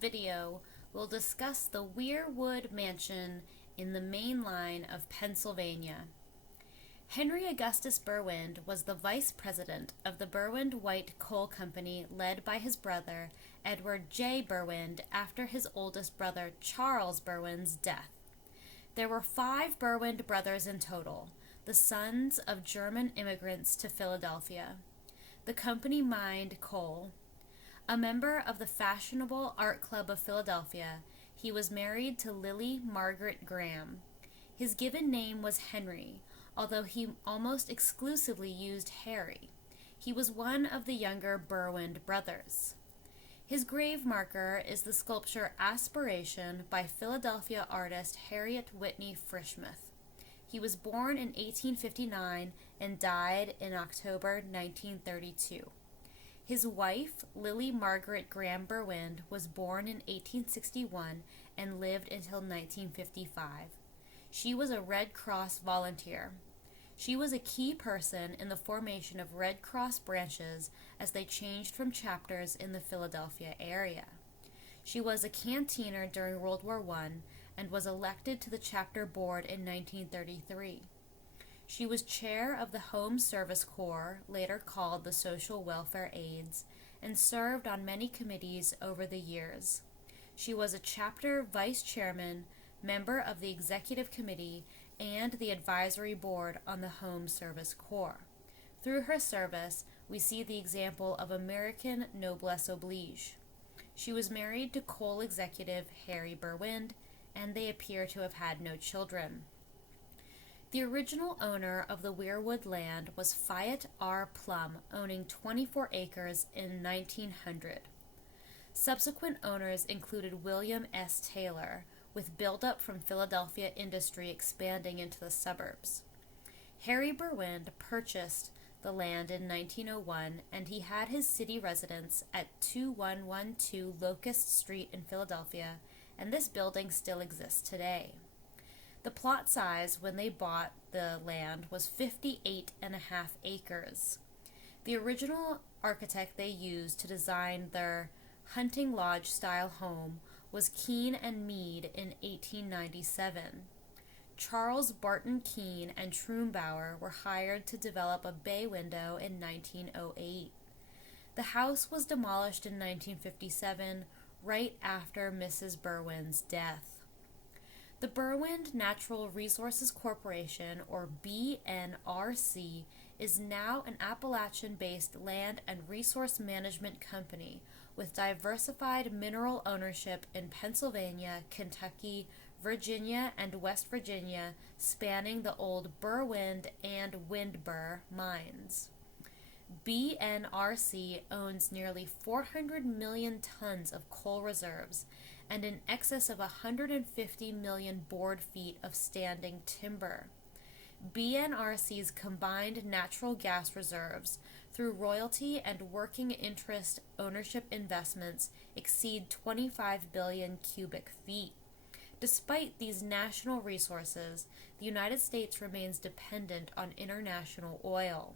video, we'll discuss the Weirwood Mansion in the main line of Pennsylvania. Henry Augustus Berwind was the vice president of the Berwind-White Coal Company led by his brother, Edward J. Berwind, after his oldest brother, Charles Berwind's death. There were 5 Berwind brothers in total, the sons of German immigrants to Philadelphia. The company mined coal. A member of the Fashionable Art Club of Philadelphia, he was married to Lillie Margaret Graham. His given name was Henry, although he almost exclusively used Harry. He was one of the younger Berwind brothers. His grave marker is the sculpture Aspiration by Philadelphia artist Harriet Whitney Frischmuth. He was born in 1859 and died in October 1932. His wife, Lillie Margaret Graham Berwind, was born in 1861 and lived until 1955. She was a Red Cross volunteer. She was a key person in the formation of Red Cross branches as they changed from chapters in the Philadelphia area. She was a canteener during World War I and was elected to the chapter board in 1933. She was chair of the Home Service Corps, later called the Social Welfare Aides, and served on many committees over the years. She was a chapter vice chairman, member of the executive committee, and the advisory board on the Home Service Corps. Through her service, we see the example of American noblesse oblige. She was married to coal executive Harry Berwind, and they appear to have had no children. The original owner of the Weirwood land was Fayette R. Plumb, owning 24 acres in 1900. Subsequent owners included William S. Taylor, with buildup from Philadelphia industry expanding into the suburbs. Harry Berwind purchased the land in 1901, and he had his city residence at 2112 Locust Street in Philadelphia, and this building still exists today. The plot size when they bought the land was 58.5 acres. The original architect they used to design their hunting lodge-style home was Keen Mead in 1897. Charles Barton Keen and Trumbauer were hired to develop a bay window in 1908. The house was demolished in 1957, right after Mrs. Berwind's death. The Berwind Natural Resources Corporation, or BNRC, is now an Appalachian-based land and resource management company with diversified mineral ownership in Pennsylvania, Kentucky, Virginia, and West Virginia, spanning the old Berwind and Windbur mines. BNRC owns nearly 400 million tons of coal reserves and in excess of 150 million board feet of standing timber. BNRC's combined natural gas reserves through royalty and working interest ownership investments exceed 25 billion cubic feet. Despite these national resources, the United States remains dependent on international oil.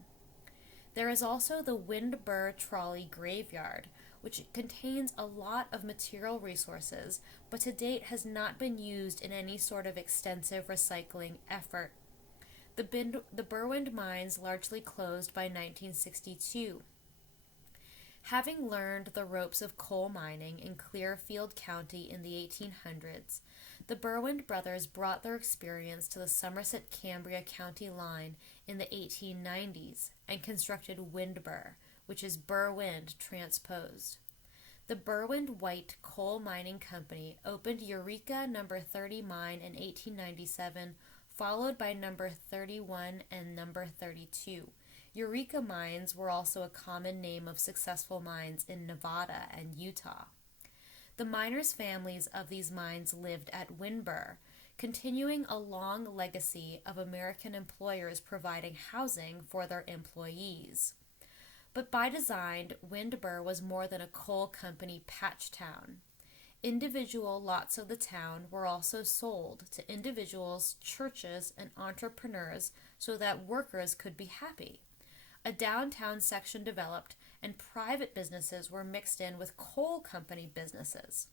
There is also the Windbur Trolley Graveyard, which contains a lot of material resources, but to date has not been used in any sort of extensive recycling effort. The Berwind mines largely closed by 1962. Having learned the ropes of coal mining in Clearfield County in the 1800s, the Berwind brothers brought their experience to the Somerset-Cambria County line in the 1890s and constructed Windbur, which is Berwind transposed. The Berwind-White Coal Mining Company opened Eureka No. 30 mine in 1897, followed by No. 31 and No. 32. Eureka mines were also a common name of successful mines in Nevada and Utah. The miners' families of these mines lived at Windbur, continuing a long legacy of American employers providing housing for their employees. But by design, Windbur was more than a coal company patch town. Individual lots of the town were also sold to individuals, churches, and entrepreneurs so that workers could be happy. A downtown section developed, and private businesses were mixed in with coal company businesses.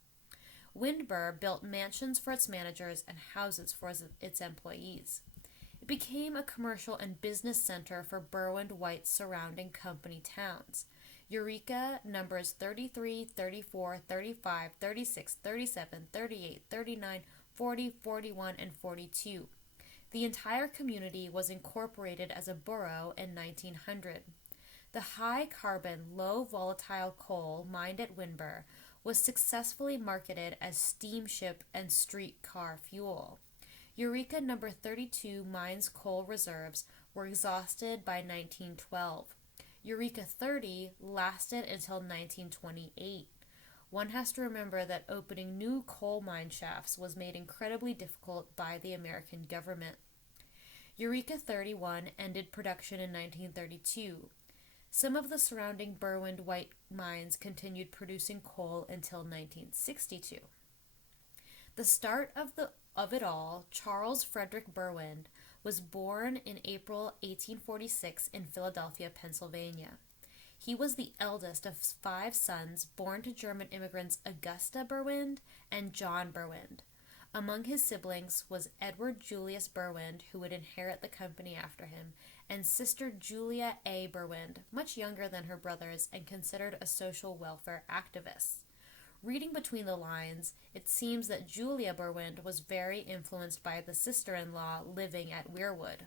Windber built mansions for its managers and houses for its employees. It became a commercial and business center for Berwind-White's surrounding company towns. Eureka numbers 33, 34, 35, 36, 37, 38, 39, 40, 41, and 42. The entire community was incorporated as a borough in 1900. The high-carbon, low-volatile coal mined at Windber was successfully marketed as steamship and streetcar fuel. Eureka number 32 mines coal reserves were exhausted by 1912. Eureka 30 lasted until 1928. One has to remember that opening new coal mine shafts was made incredibly difficult by the American government. Eureka 31 ended production in 1932. Some of the surrounding Berwind-White mines continued producing coal until 1962. The start of it all, Charles Frederick Berwind, was born in April 1846 in Philadelphia, Pennsylvania. He was the eldest of 5 sons born to German immigrants Augusta Berwind and John Berwind. Among his siblings was Edward Julius Berwind, who would inherit the company after him, and sister Julia A. Berwind, much younger than her brothers and considered a social welfare activist. Reading between the lines, it seems that Julia Berwind was very influenced by the sister-in-law living at Weirwood.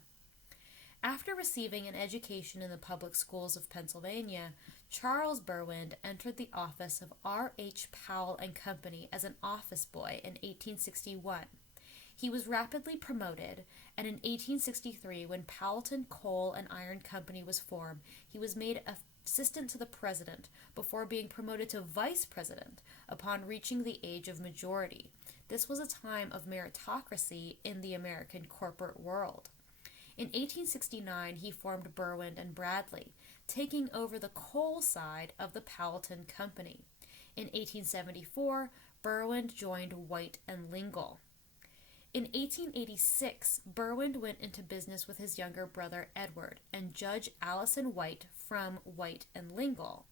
After receiving an education in the public schools of Pennsylvania, Charles Berwind entered the office of R. H. Powell and Company as an office boy in 1861. He was rapidly promoted, and in 1863, when Powelton Coal and Iron Company was formed, he was made assistant to the president before being promoted to vice president upon reaching the age of majority. This was a time of meritocracy in the American corporate world. In 1869, he formed Berwind and Bradley, taking over the coal side of the Powelton Company. In 1874, Berwind joined White and Lingle. In 1886, Berwind went into business with his younger brother Edward and Judge Allison White from White and Lingle,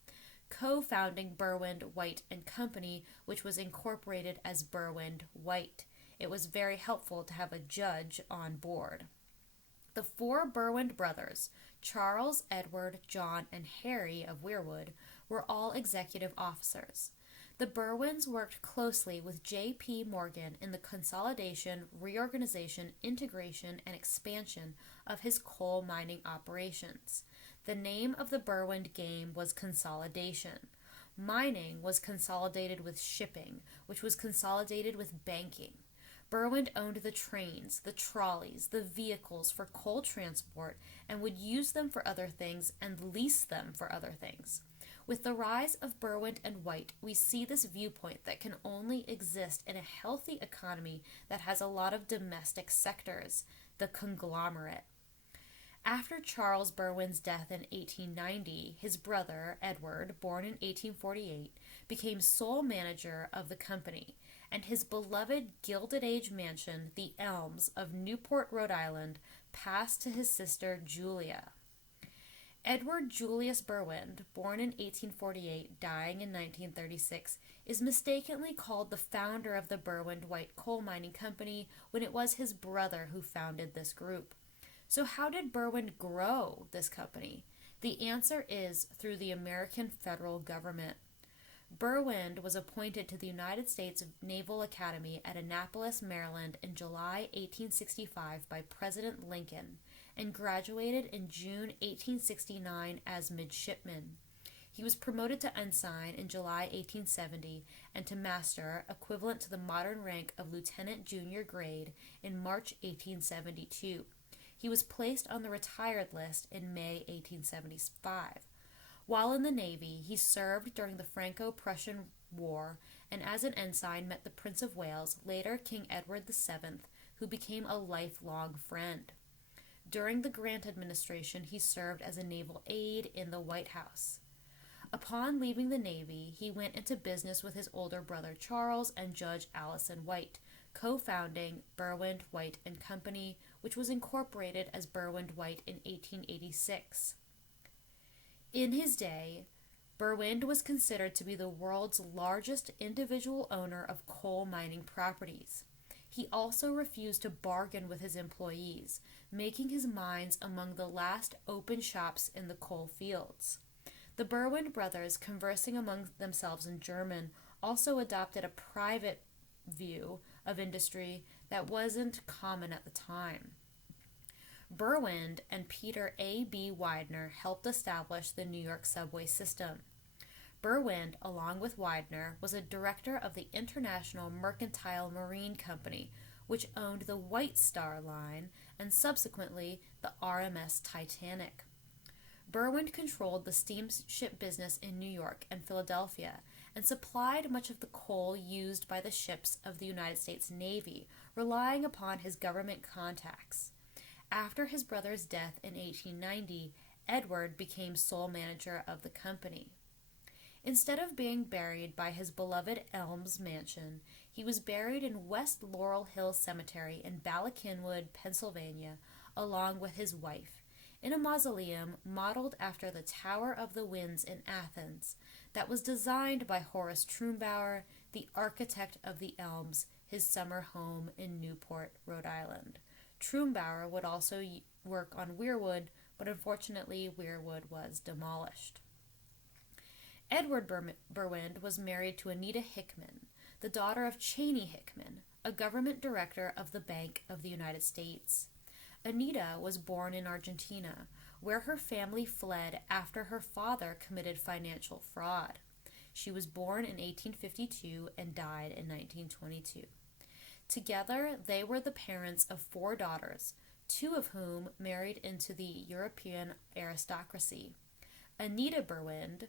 co-founding Berwind-White and Company, which was incorporated as Berwind-White. It was very helpful to have a judge on board. The 4 Berwind brothers, Charles, Edward, John, and Harry of Weirwood, were all executive officers. The Berwinds worked closely with J.P. Morgan in the consolidation, reorganization, integration, and expansion of his coal mining operations. The name of the Berwind game was consolidation. Mining was consolidated with shipping, which was consolidated with banking. Berwind owned the trains, the trolleys, the vehicles for coal transport, and would use them for other things and lease them for other things. With the rise of Berwind and White, we see this viewpoint that can only exist in a healthy economy that has a lot of domestic sectors, the conglomerate. After Charles Berwind's death in 1890, his brother, Edward, born in 1848, became sole manager of the company, and his beloved Gilded Age mansion, the Elms of Newport, Rhode Island, passed to his sister Julia. Edward Julius Berwind, born in 1848, dying in 1936, is mistakenly called the founder of the Berwind-White Coal Mining Company when it was his brother who founded this group. So how did Berwind grow this company? The answer is through the American federal government. Berwind was appointed to the United States Naval Academy at Annapolis, Maryland in July 1865 by President Lincoln and graduated in June 1869 as midshipman. He was promoted to ensign in July 1870 and to master, equivalent to the modern rank of lieutenant junior grade, in March 1872. He was placed on the retired list in May 1875. While in the Navy, he served during the Franco-Prussian War and as an ensign met the Prince of Wales, later King Edward VII, who became a lifelong friend. During the Grant administration, he served as a naval aide in the White House. Upon leaving the Navy, he went into business with his older brother Charles and Judge Allison White, co-founding Berwind-White and Company, which was incorporated as Berwind-White in 1886. In his day, Berwind was considered to be the world's largest individual owner of coal mining properties. He also refused to bargain with his employees, making his mines among the last open shops in the coal fields. The Berwind brothers, conversing among themselves in German, also adopted a private view of industry that wasn't common at the time. Berwind and Peter A. B. Widener helped establish the New York subway system. Berwind, along with Widener, was a director of the International Mercantile Marine Company, which owned the White Star Line and subsequently the RMS Titanic. Berwind controlled the steamship business in New York and Philadelphia and supplied much of the coal used by the ships of the United States Navy, relying upon his government contacts. After his brother's death in 1890, Edward became sole manager of the company. Instead of being buried by his beloved Elms Mansion, he was buried in West Laurel Hill Cemetery in Ballackinwood, Pennsylvania, along with his wife, in a mausoleum modeled after the Tower of the Winds in Athens that was designed by Horace Trumbauer, the architect of the Elms, his summer home in Newport, Rhode Island. Trumbauer would also work on Weirwood, but unfortunately Weirwood was demolished. Edward Berwind was married to Anita Hickman, the daughter of Cheney Hickman, a government director of the Bank of the United States. Anita was born in Argentina, where her family fled after her father committed financial fraud. She was born in 1852 and died in 1922. Together, they were the parents of 4 daughters, 2 of whom married into the European aristocracy. Anita Berwind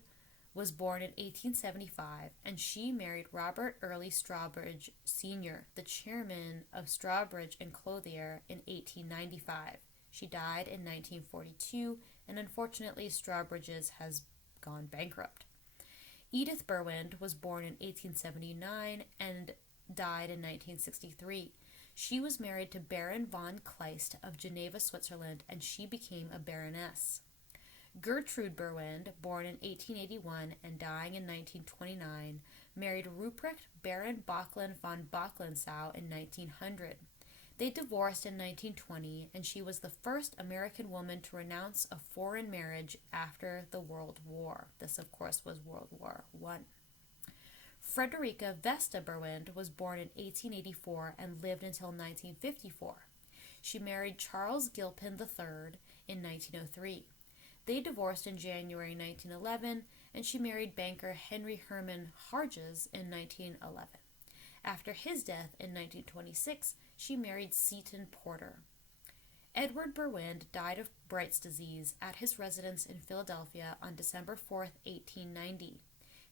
was born in 1875, and she married Robert Early Strawbridge Sr., the chairman of Strawbridge and Clothier, in 1895. She died in 1942, and unfortunately Strawbridge's has gone bankrupt. Edith Berwind was born in 1879 and died in 1963. She was married to Baron von Kleist of Geneva, Switzerland, and she became a baroness. Gertrude Berwind, born in 1881 and dying in 1929, married Ruprecht Baron Bocklen von Bocklensow in 1900. They divorced in 1920, and she was the first American woman to renounce a foreign marriage after the World War. This, of course, was World War I. Frederica Vesta Berwind was born in 1884 and lived until 1954. She married Charles Gilpin III in 1903. They divorced in January 1911, and she married banker Henry Herman Harges in 1911. After his death in 1926, she married Seton Porter. Edward Berwind died of Bright's disease at his residence in Philadelphia on December 4, 1890.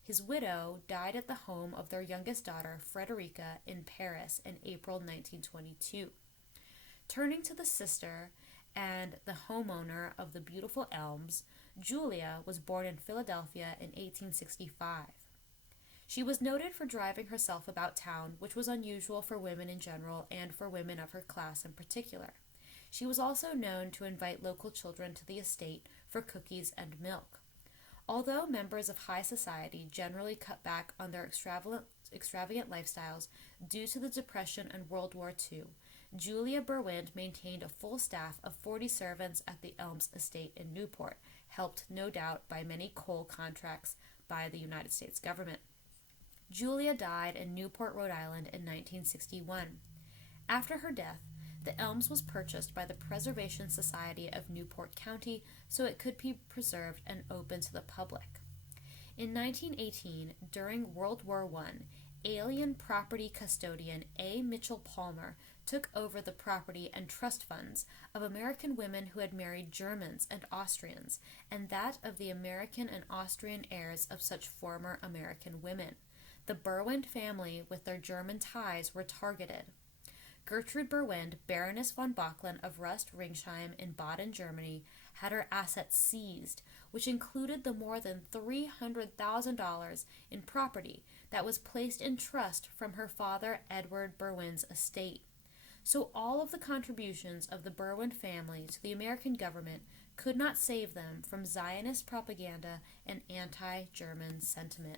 His widow died at the home of their youngest daughter, Frederica, in Paris in April 1922. Turning to the sister and the homeowner of the beautiful Elms, Julia was born in Philadelphia in 1865. She was noted for driving herself about town, which was unusual for women in general and for women of her class in particular. She was also known to invite local children to the estate for cookies and milk. Although members of high society generally cut back on their extravagant lifestyles due to the Depression and World War II, Julia Berwind maintained a full staff of 40 servants at the Elms estate in Newport, helped no doubt by many coal contracts by the United States government. Julia died in Newport, Rhode Island in 1961. After her death, the Elms was purchased by the Preservation Society of Newport County so it could be preserved and open to the public. In 1918, during World War I, alien property custodian A. Mitchell Palmer took over the property and trust funds of American women who had married Germans and Austrians, and that of the American and Austrian heirs of such former American women. The Berwind family, with their German ties, were targeted. Gertrude Berwind, Baroness von Bocklen of Rust-Ringsheim in Baden, Germany, had her assets seized, which included the more than $300,000 in property that was placed in trust from her father Edward Berwind's estate. So all of the contributions of the Berwind family to the American government could not save them from Zionist propaganda and anti-German sentiment.